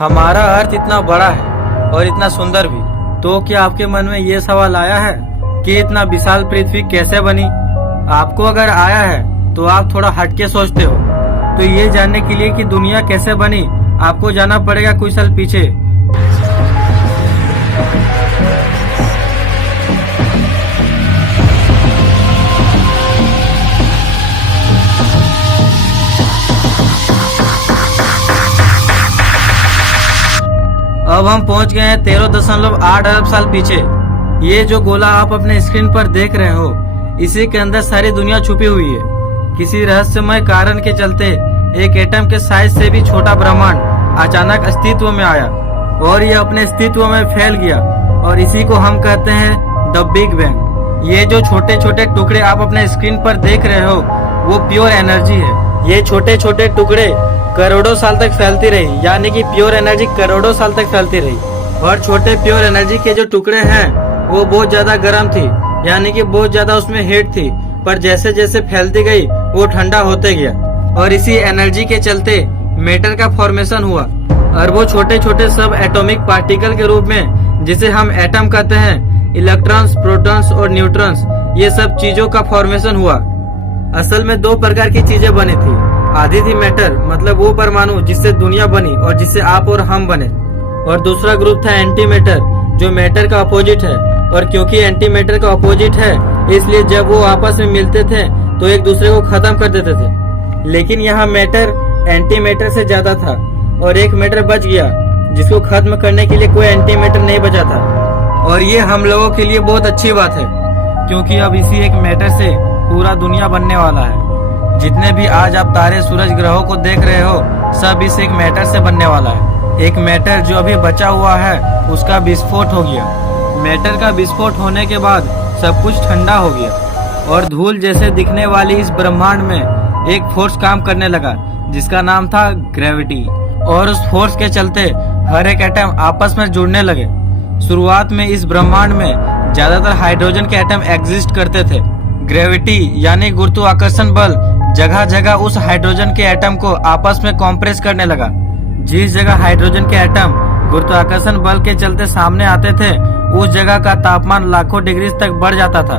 हमारा अर्थ इतना बड़ा है और इतना सुंदर भी, तो क्या आपके मन में ये सवाल आया है कि इतना विशाल पृथ्वी कैसे बनी? आपको अगर आया है तो आप थोड़ा हटके सोचते हो। तो ये जानने के लिए कि दुनिया कैसे बनी, आपको जाना पड़ेगा कुछ साल पीछे। अब हम पहुंच गए हैं 13.8 अरब साल पीछे। ये जो गोला आप अपने स्क्रीन पर देख रहे हो, इसी के अंदर सारी दुनिया छुपी हुई है। किसी रहस्यमय कारण के चलते एक एटम के साइज से भी छोटा ब्रह्मांड अचानक अस्तित्व में आया और ये अपने अस्तित्व में फैल गया, और इसी को हम कहते हैं द बिग बैंग। ये जो छोटे छोटे टुकड़े आप अपने स्क्रीन पर देख रहे हो, वो प्योर एनर्जी है। ये छोटे छोटे टुकड़े करोड़ों साल तक फैलती रही, यानी कि प्योर एनर्जी करोड़ों साल तक फैलती रही। और छोटे प्योर एनर्जी के जो टुकड़े हैं वो बहुत ज्यादा गर्म थी, यानी कि बहुत ज्यादा उसमें हीट थी, पर जैसे जैसे फैलती गई वो ठंडा होते गया, और इसी एनर्जी के चलते मैटर का फॉर्मेशन हुआ। और वो छोटे छोटे सब एटॉमिक पार्टिकल के रूप में, जिसे हम एटम कहते हैं, इलेक्ट्रॉन्स, प्रोटॉन्स और न्यूट्रॉन्स, ये सब चीजों का फॉर्मेशन हुआ। असल में दो प्रकार की चीजें बनी थी। आधी थी मैटर, मतलब वो परमाणु जिससे दुनिया बनी और जिससे आप और हम बने, और दूसरा ग्रुप था एंटी मैटर, जो मैटर का अपोजिट है। और क्योंकि एंटी मैटर का अपोजिट है, इसलिए जब वो आपस में मिलते थे तो एक दूसरे को खत्म कर देते थे। लेकिन यहाँ मैटर एंटी मैटर से ज्यादा था, और एक मैटर बच गया जिसको खत्म करने के लिए कोई एंटी मैटर नहीं बचा था। और ये हम लोगों के लिए बहुत अच्छी बात है, क्योंकि अब इसी एक मैटर से पूरा दुनिया बनने वाला है। जितने भी आज आप तारे, सूरज, ग्रहों को देख रहे हो, सब इस एक मैटर से बनने वाला है। एक मैटर जो अभी बचा हुआ है, उसका विस्फोट हो गया। मैटर का विस्फोट होने के बाद सब कुछ ठंडा हो गया, और धूल जैसे दिखने वाली इस ब्रह्मांड में एक फोर्स काम करने लगा, जिसका नाम था ग्रेविटी। और उस फोर्स के चलते हर एक एटम आपस में जुड़ने लगे। शुरुआत में इस ब्रह्मांड में ज्यादातर हाइड्रोजन के एटम एग्जिस्ट करते थे। ग्रेविटी यानी गुरुत्वाकर्षण बल जगह जगह उस हाइड्रोजन के एटम को आपस में कॉम्प्रेस करने लगा। जिस जगह हाइड्रोजन के एटम गुरुत्वाकर्षण बल के चलते सामने आते थे, उस जगह का तापमान लाखों डिग्री तक बढ़ जाता था।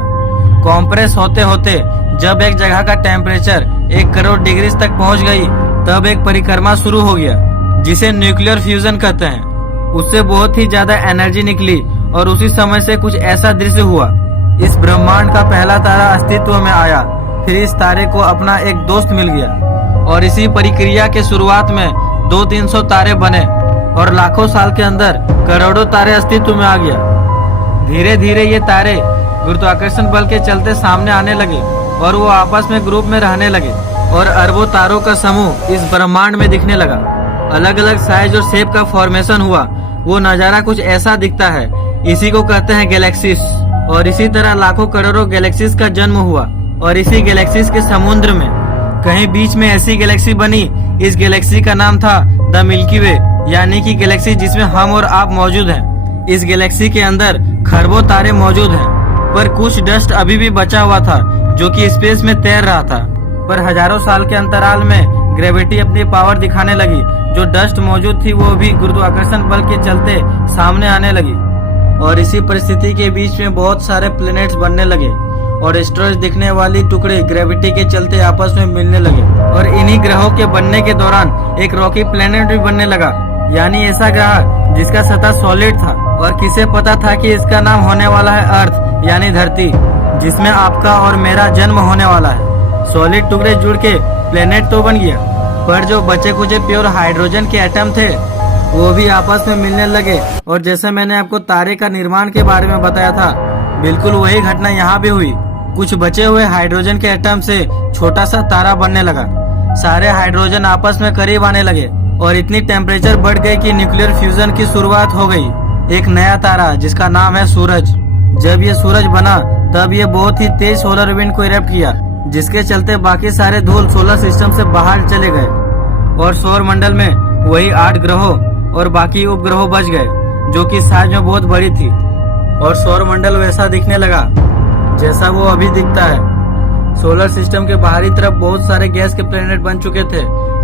कॉम्प्रेस होते होते जब एक जगह का टेम्परेचर 1 करोड़ डिग्री तक पहुंच गई, तब एक परिक्रमा शुरू हो गया, जिसे न्यूक्लियर फ्यूजन कहते हैं। उससे बहुत ही ज्यादा एनर्जी निकली, और उसी समय से कुछ ऐसा दृश्य हुआ। इस ब्रह्मांड का पहला तारा अस्तित्व में आया, फिर इस तारे को अपना एक दोस्त मिल गया, और इसी प्रक्रिया के शुरुआत में 200-300 तारे बने, और लाखों साल के अंदर करोड़ों तारे अस्तित्व में आ गया। धीरे धीरे ये तारे गुरुत्वाकर्षण बल के चलते सामने आने लगे, और वो आपस में ग्रुप में रहने लगे, और अरबों तारों का समूह इस ब्रह्मांड में दिखने लगा। अलग अलग साइज और शेप का फॉर्मेशन हुआ। वो नजारा कुछ ऐसा दिखता है, इसी को कहते हैं गैलेक्सीज। और इसी तरह लाखों करोड़ों गैलेक्सीज का जन्म हुआ, और इसी गैलेक्सीज के समुद्र में कहीं बीच में ऐसी गैलेक्सी बनी। इस गैलेक्सी का नाम था द मिल्की वे, यानी कि गैलेक्सी जिसमें हम और आप मौजूद हैं। इस गैलेक्सी के अंदर खरबों तारे मौजूद हैं, पर कुछ डस्ट अभी भी बचा हुआ था, जो कि स्पेस में तैर रहा था। पर हजारों साल के अंतराल में ग्रेविटी अपनी पावर दिखाने लगी। जो डस्ट मौजूद थी वो भी गुरुत्वाकर्षण बल के चलते सामने आने लगी, और इसी परिस्थिति के बीच में बहुत सारे प्लैनेट्स बनने लगे, और एस्ट्रॉइड्स दिखने वाली टुकड़े ग्रेविटी के चलते आपस में मिलने लगे। और इन्हीं ग्रहों के बनने के दौरान एक रॉकी प्लैनेट भी बनने लगा, यानी ऐसा ग्रह जिसका सतह सॉलिड था। और किसे पता था कि इसका नाम होने वाला है अर्थ, यानी धरती, जिसमें आपका और मेरा जन्म होने वाला है। सॉलिड टुकड़े जुड़ के प्लैनेट तो बन गया, पर जो बचे कुचे प्योर हाइड्रोजन के एटम थे, वो भी आपस में मिलने लगे। और जैसे मैंने आपको तारे का निर्माण के बारे में बताया था, बिल्कुल वही घटना यहाँ भी हुई। कुछ बचे हुए हाइड्रोजन के एटम से छोटा सा तारा बनने लगा। सारे हाइड्रोजन आपस में करीब आने लगे, और इतनी टेम्परेचर बढ़ गई कि न्यूक्लियर फ्यूजन की शुरुआत हो गई। एक नया तारा जिसका नाम है सूरज। जब ये सूरज बना, तब ये बहुत ही तेज सोलर विंड को इरप्ट किया, जिसके चलते बाकी सारे धूल सोलर सिस्टम से बाहर चले गए, और सौर मंडल में वही 8 ग्रहों और बाकी उपग्रहों बच गए, जो कि साइज में बहुत बड़ी थी। और सौर मंडल वैसा दिखने लगा जैसा वो अभी दिखता है। सोलर सिस्टम के बाहरी तरफ बहुत सारे गैस के प्लेनेट बन चुके थे,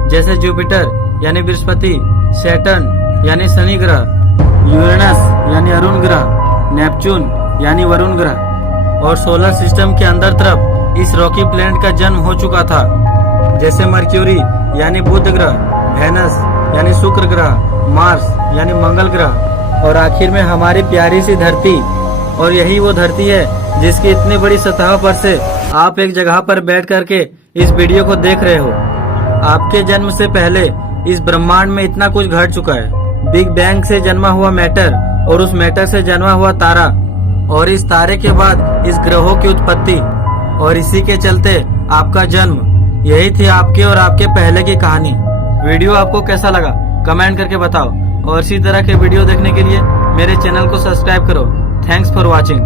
जैसे जुपिटर यानी बृहस्पति, सैटर्न यानी शनि ग्रह, यूरेनस यानी अरुण ग्रह, नेपच्यून यानी वरुण ग्रह और सोलर सिस्टम के अंदर तरफ इस रॉकी प्लैनेट का जन्म हो चुका था, जैसे मर्क्यूरी यानी बुध ग्रह, वेनस यानी शुक्र ग्रह, मार्स यानी मंगल ग्रह और आखिर में हमारी प्यारी सी धरती। और यही वो धरती है जिसकी इतनी बड़ी सतह पर से आप एक जगह पर बैठ करके इस वीडियो को देख रहे हो। आपके जन्म से पहले इस ब्रह्मांड में इतना कुछ घट चुका है। बिग बैंग से जन्मा हुआ मैटर और उस मैटर से जन्मा हुआ तारा और इस तारे के बाद इस ग्रहों की उत्पत्ति और इसी के चलते आपका जन्म। यही थी आपके और आपके पहले की कहानी। वीडियो आपको कैसा लगा कमेंट करके बताओ और इसी तरह के वीडियो देखने के लिए मेरे चैनल को सब्सक्राइब करो। Thanks for watching.